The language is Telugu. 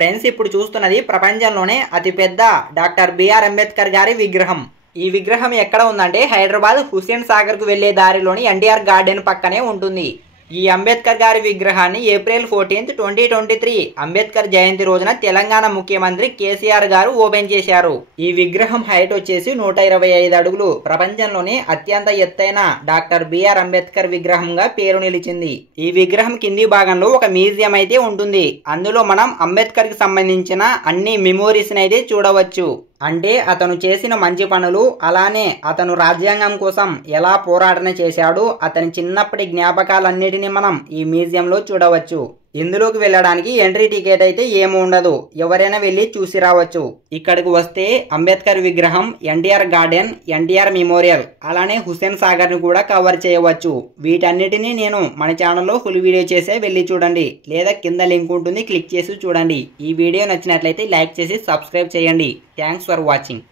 ఫ్రెండ్స్ ఇప్పుడు చూస్తున్నది ప్రపంచంలోనే అతిపెద్ద డాక్టర్ బిఆర్ అంబేద్కర్ గారి విగ్రహం. ఈ విగ్రహం ఎక్కడ ఉందంటే హైదరాబాద్ హుస్సేన్ సాగర్ కు వెళ్లే దారిలోని ఎన్టీఆర్ గార్డెన్ పక్కనే ఉంటుంది. ఈ అంబేద్కర్ గారి విగ్రహాన్ని ఏప్రిల్ 14, 2023 అంబేద్కర్ జయంతి రోజున తెలంగాణ ముఖ్యమంత్రి కేసీఆర్ గారు ఓపెన్ చేశారు. ఈ విగ్రహం హైట్ వచ్చేసి 125 అడుగులు. ప్రపంచంలోనే అత్యంత ఎత్తైన డాక్టర్ బిఆర్ అంబేద్కర్ విగ్రహంగా పేరు నిలిచింది. ఈ విగ్రహం కింది భాగంలో ఒక మ్యూజియం అయితే ఉంటుంది. అందులో మనం అంబేద్కర్ కి సంబంధించిన అన్ని మెమోరీస్ అయితే చూడవచ్చు. అంటే అతను చేసిన మంచి పనులు, అలానే అతను రాజ్యాంగం కోసం ఎలా పోరాటన చేశాడు, అతని చిన్నప్పటి జ్ఞాపకాలన్నిటిని మనం ఈ మ్యూజియంలో చూడవచ్చు. ఇందులోకి వెళ్ళడానికి ఎంట్రీ టికెట్ అయితే ఏమి ఉండదు, ఎవరైనా వెళ్ళి చూసి రావచ్చు. ఇక్కడికి వస్తే అంబేద్కర్ విగ్రహం, ఎన్టీఆర్ గార్డెన్, ఎన్టీఆర్ మెమోరియల్, అలానే హుస్సేన్ సాగర్ ని కూడా కవర్ చేయవచ్చు. వీటన్నిటిని నేను మన ఛానల్లో ఫుల్ వీడియో చేసే వెళ్ళి చూడండి, లేదా కింద లింక్ ఉంటుంది, క్లిక్ చేసి చూడండి. ఈ వీడియో నచ్చినట్లయితే లైక్ చేసి సబ్స్క్రైబ్ చేయండి. Thanks for watching.